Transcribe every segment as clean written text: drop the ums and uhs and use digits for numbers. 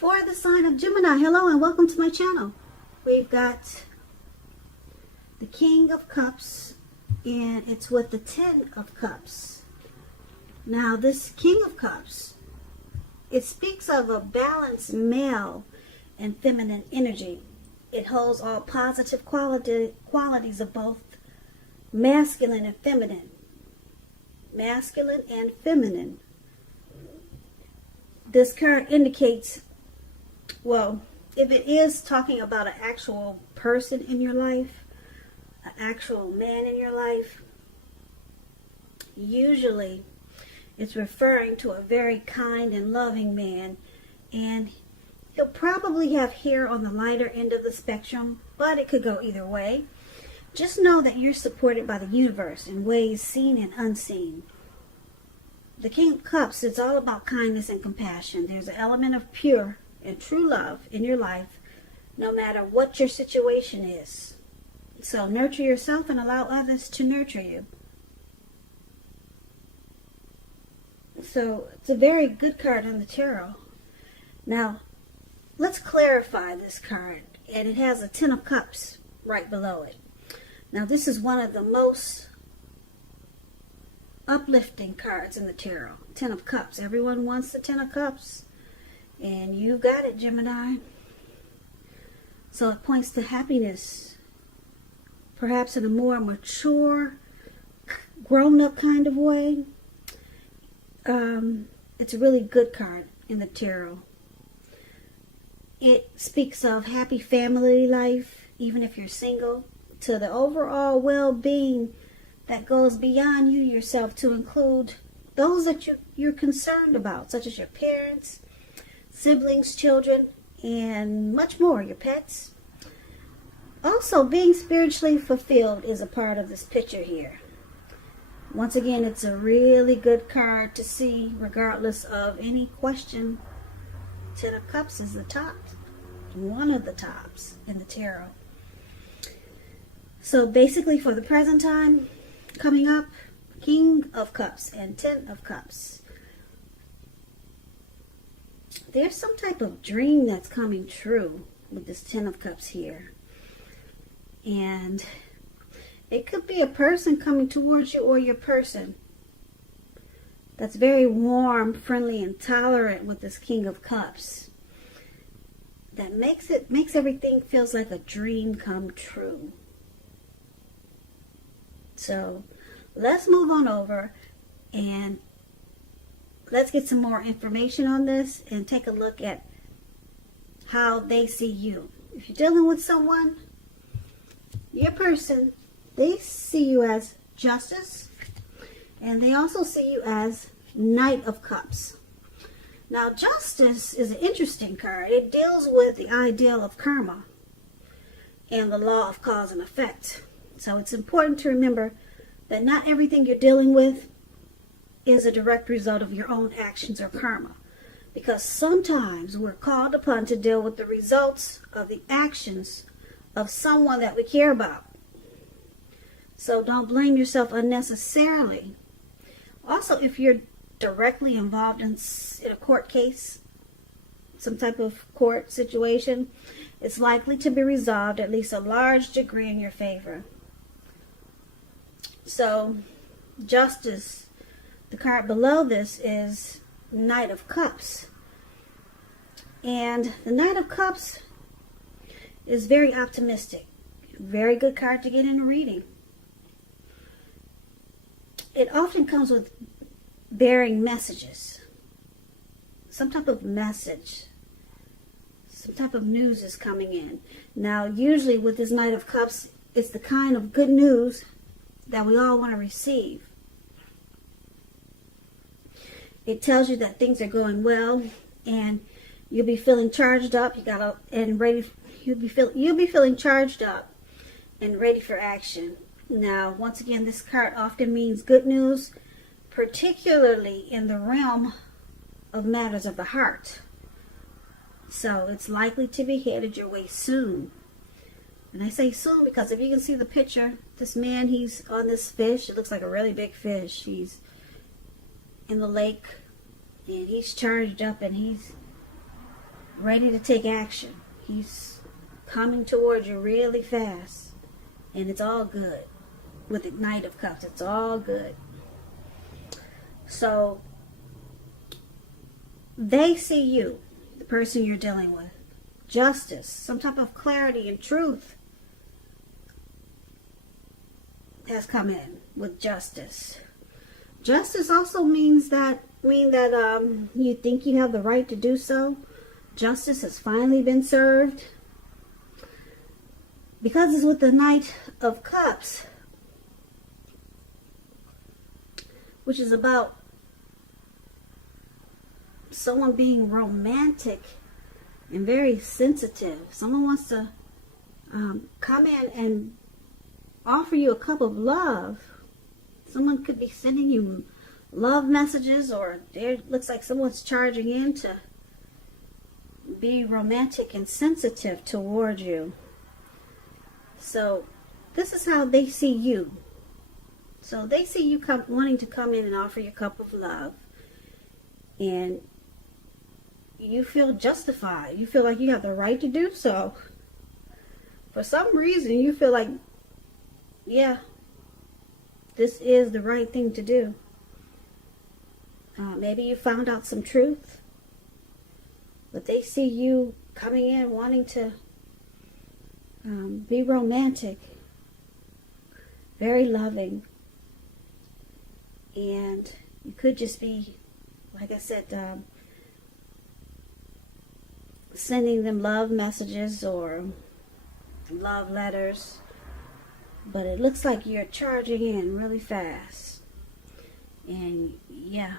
For the sign of Gemini, hello and welcome to my channel. We've got the King of Cups and it's with the Ten of Cups. Now this King of Cups, it speaks of a balanced male and feminine energy. It holds all positive qualities of both masculine and feminine. Masculine and feminine. This card indicates, well, if it is talking about an actual person in your life, an actual man in your life, usually it's referring to a very kind and loving man, and he'll probably have hair on the lighter end of the spectrum, but it could go either way. Just know that you're supported by the universe in ways seen and unseen. The King of Cups, it's all about kindness and compassion. There's an element of pure and true love in your life, no matter what your situation is. So nurture yourself and allow others to nurture you. So it's a very good card in the tarot. Now, let's clarify this card. And it has a Ten of Cups right below it. Now, this is one of the most uplifting cards in the tarot. Ten of Cups. Everyone wants the Ten of Cups. And you got it, Gemini. So it points to happiness. Perhaps in a more mature, grown-up kind of way. It's a really good card in the tarot. It speaks of happy family life, even if you're single, to the overall well-being that goes beyond you yourself to include those that you're concerned about, such as your parents, siblings, children, and much more, your pets. Also, being spiritually fulfilled is a part of this picture here. Once again, it's a really good card to see regardless of any question. Ten of Cups is the top, one of the tops in the tarot. So basically for the present time, coming up, King of Cups and Ten of Cups. There's some type of dream that's coming true with this Ten of Cups here. And it could be a person coming towards you or your person that's very warm, friendly, and tolerant with this King of Cups. That makes everything feels like a dream come true. So let's move on over and let's get some more information on this and take a look at how they see you. If you're dealing with someone, your person, they see you as Justice, and they also see you as Knight of Cups. Now, Justice is an interesting card. It deals with the ideal of karma and the law of cause and effect. So it's important to remember that not everything you're dealing with is a direct result of your own actions or karma. Because sometimes we're called upon to deal with the results of the actions of someone that we care about. So don't blame yourself unnecessarily. Also, if you're directly involved in a court case, some type of court situation, it's likely to be resolved at least a large degree in your favor. So, Justice, the card below this is Knight of Cups. And the Knight of Cups is very optimistic. Very good card to get in a reading. It often comes with bearing messages. Some type of message. Some type of news is coming in. Now, usually with this Knight of Cups, it's the kind of good news that we all want to receive. It tells you that things are going well and you'll be feeling charged up. You'll be feeling charged up and ready for action. Now, once again, this card often means good news, particularly in the realm of matters of the heart. So it's likely to be headed your way soon. And I say soon because if you can see the picture, this man, he's on this fish. It looks like a really big fish. He's in the lake and he's charged up and he's ready to take action. He's coming towards you really fast. And it's all good. With the Knight of Cups, it's all good. So, they see you, the person you're dealing with. Justice, some type of clarity and truth has come in with justice. Justice also means that you think you have the right to do so. Justice has finally been served. Because it's with the Knight of Cups, which is about someone being romantic and very sensitive. Someone wants to come in and offer you a cup of love. Someone could be sending you love messages, or it looks like someone's charging in to be romantic and sensitive toward you. So this is how they see you. So they see you wanting to come in and offer you a cup of love. And you feel justified. You feel like you have the right to do so. For some reason, you feel like, yeah, this is the right thing to do. Maybe you found out some truth. But they see you coming in wanting to be romantic, very loving. And you could just be, like I said, sending them love messages or love letters, but it looks like you're charging in really fast, and yeah,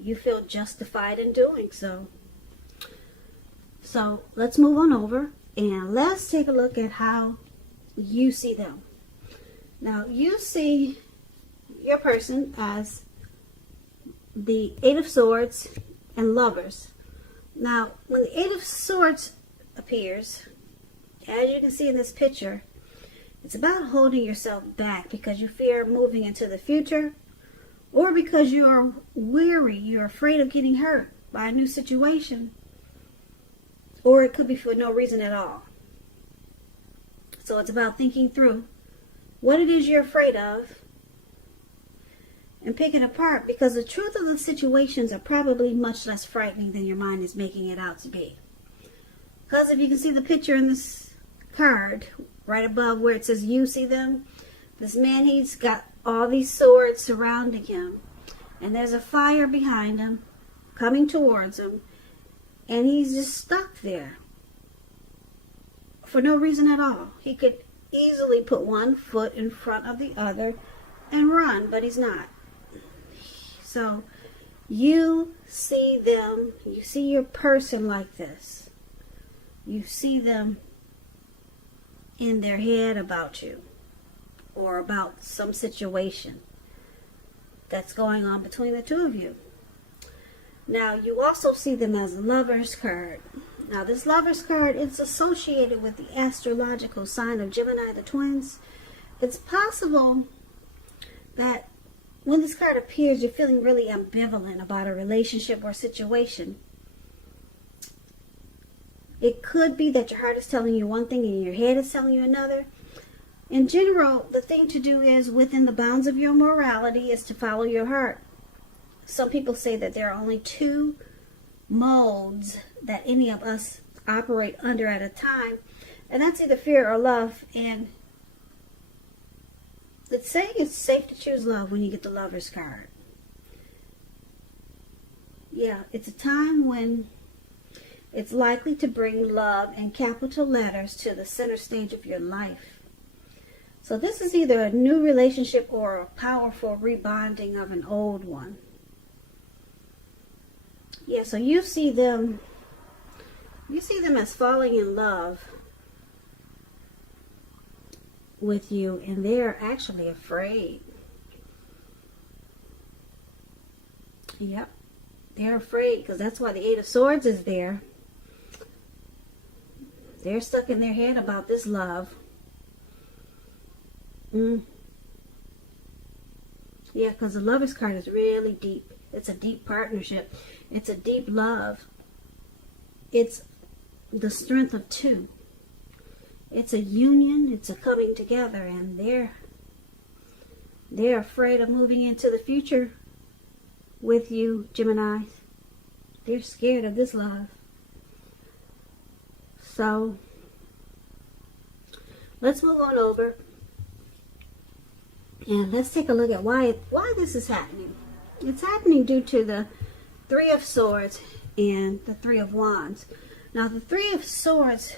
you feel justified in doing so. So let's move on over and let's take a look at how you see them. Now, you see your person as the Eight of Swords and Lovers. Now, when the Eight of Swords appears, as you can see in this picture, it's about holding yourself back because you fear moving into the future, or because you are weary, you're afraid of getting hurt by a new situation, or it could be for no reason at all. So it's about thinking through what it is you're afraid of and pick it apart, because the truth of the situations are probably much less frightening than your mind is making it out to be. Because if you can see the picture in this card, right above where it says you see them, this man, he's got all these swords surrounding him, and there's a fire behind him coming towards him, and he's just stuck there for no reason at all. He could easily put one foot in front of the other and run, but he's not. So you see them, you see your person like this. You see them in their head about you, or about some situation that's going on between the two of you. Now, you also see them as a Lover's card. Now, this Lover's card is associated with the astrological sign of Gemini, the twins. It's possible that when this card appears, you're feeling really ambivalent about a relationship or situation. It could be that your heart is telling you one thing and your head is telling you another. In general, the thing to do is, within the bounds of your morality, is to follow your heart. Some people say that there are only two modes that any of us operate under at a time, and that's either fear or love. And it's saying it's safe to choose love when you get the Lover's card. Yeah, it's a time when it's likely to bring love in capital letters to the center stage of your life. So this is either a new relationship or a powerful rebonding of an old one. Yeah, so you see them as falling in love with you, and they're actually afraid. Yep, they're afraid, because that's why the Eight of Swords is there. They're stuck in their head about this love. Yeah, because the Lover's card is really deep. It's a deep partnership. It's a deep love. It's the strength of two. It's a union, it's a coming together, and they're afraid of moving into the future with you, Gemini. They're scared of this love. So let's move on over and let's take a look at why this is happening. It's happening due to the Three of Swords and the Three of Wands. Now the Three of Swords,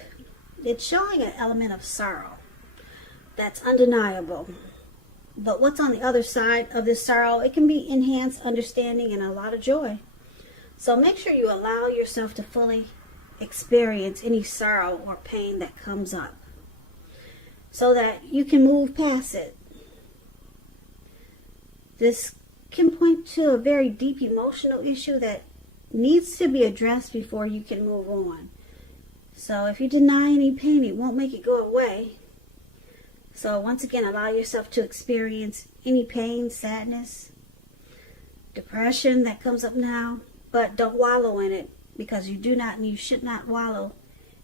it's showing an element of sorrow. That's undeniable. But what's on the other side of this sorrow? It can be enhanced understanding and a lot of joy. So make sure you allow yourself to fully experience any sorrow or pain that comes up so that you can move past it. This can point to a very deep emotional issue that needs to be addressed before you can move on. So if you deny any pain, it won't make it go away. So once again, allow yourself to experience any pain, sadness, depression that comes up now, but don't wallow in it, because you should not wallow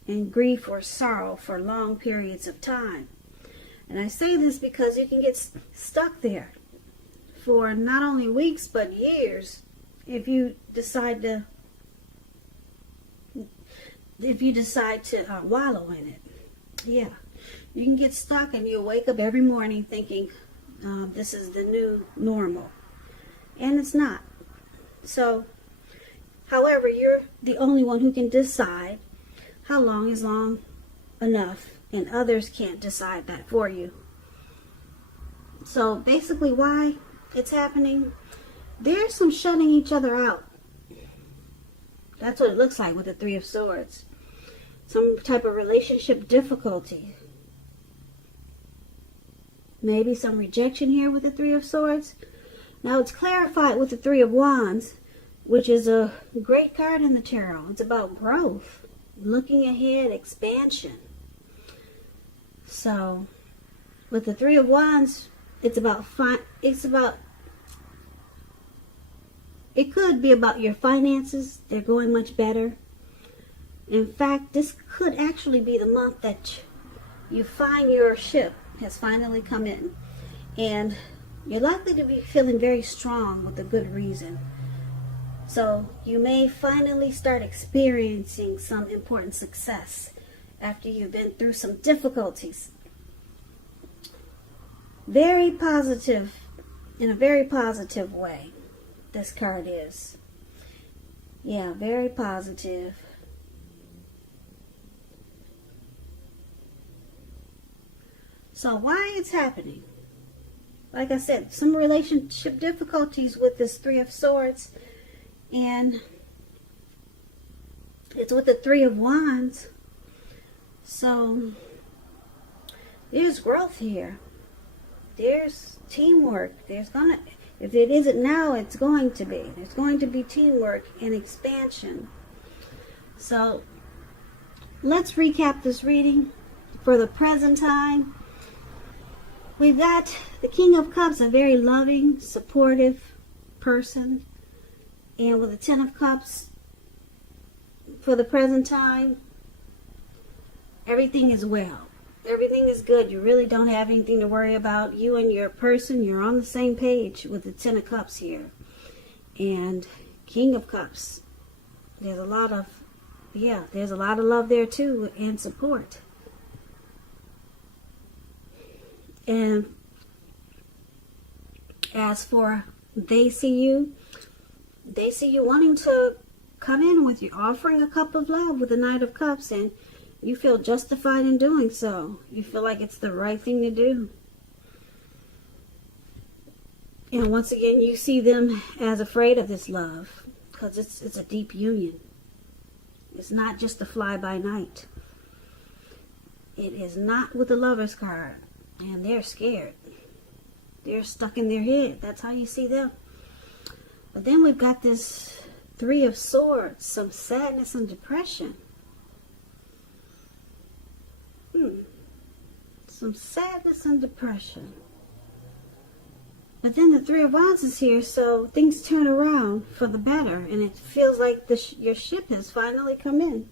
in grief or sorrow for long periods of time. And I say this because you can get stuck there for not only weeks but years if you decide to wallow in it. Yeah, you can get stuck and you'll wake up every morning thinking this is the new normal, and it's not. So however, you're the only one who can decide how long is long enough, and others can't decide that for you. So basically why it's happening, there's some shutting each other out. That's what it looks like with the Three of Swords. Some type of relationship difficulty. Maybe some rejection here with the Three of Swords. Now it's clarified with the Three of Wands, which is a great card in the tarot. It's about growth, looking ahead, expansion. So with the Three of Wands, it could be about your finances. They're going much better. In fact, this could actually be the month that you find your ship has finally come in, and you're likely to be feeling very strong with a good reason. So you may finally start experiencing some important success after you've been through some difficulties. Very positive, in a very positive way, this card is. Yeah, very positive. So why it's happening? Like I said, some relationship difficulties with this Three of Swords, and it's with the Three of Wands. So there's growth here. There's teamwork. If it isn't now, it's going to be. There's going to be teamwork and expansion. So let's recap this reading for the present time. We've got the King of Cups, a very loving, supportive person. And with the Ten of Cups, for the present time, everything is well. Everything is good. You really don't have anything to worry about. You and your person, you're on the same page with the Ten of Cups here. And King of Cups, there's a lot of love there too, and support. And as for they see you wanting to come in with you, offering a cup of love with the Knight of Cups, and you feel justified in doing so. You feel like it's the right thing to do. And once again, you see them as afraid of this love, because it's a deep union. It's not just a fly-by-night. It is not with the Lover's card. And they're scared. They're stuck in their head. That's how you see them. But then we've got this Three of Swords, some sadness and depression. Some sadness and depression. But then the Three of Wands is here, so things turn around for the better, and it feels like your ship has finally come in.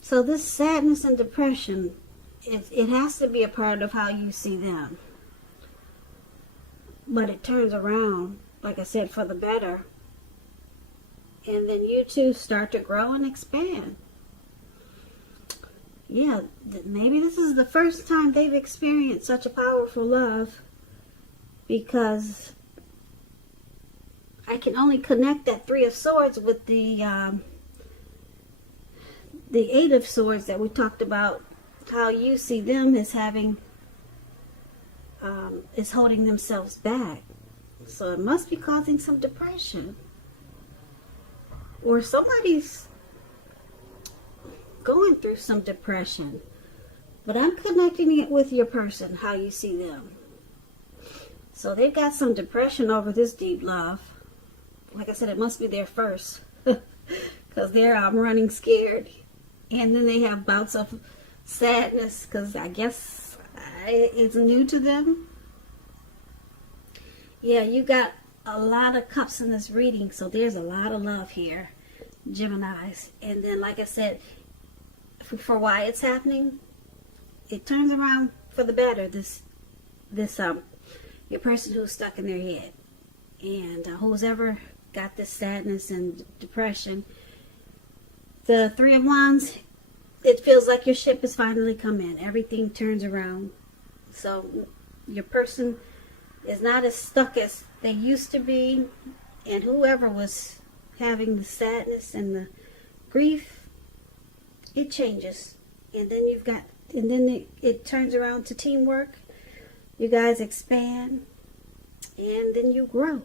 So this sadness and depression, it has to be a part of how you see them. But it turns around, like I said, for the better. And then you two start to grow and expand. Yeah, maybe this is the first time they've experienced such a powerful love, because I can only connect that Three of Swords with the Eight of Swords that we talked about, how you see them as having, is holding themselves back. So it must be causing some depression. Or somebody's going through some depression. But I'm connecting it with your person, how you see them. So they've got some depression over this deep love. Like I said, it must be their first. Because they're running scared. And then they have bouts of sadness, because I guess it's new to them. Yeah, you got a lot of cups in this reading, so there's a lot of love here, Geminis. And then, like I said, for why it's happening, it turns around for the better. Your person who's stuck in their head, and who's ever got this sadness and depression. The Three of Wands, it feels like your ship has finally come in. Everything turns around. So your person is not as stuck as they used to be. And whoever was having the sadness and the grief, it changes. And then it turns around to teamwork. You guys expand. And then you grow.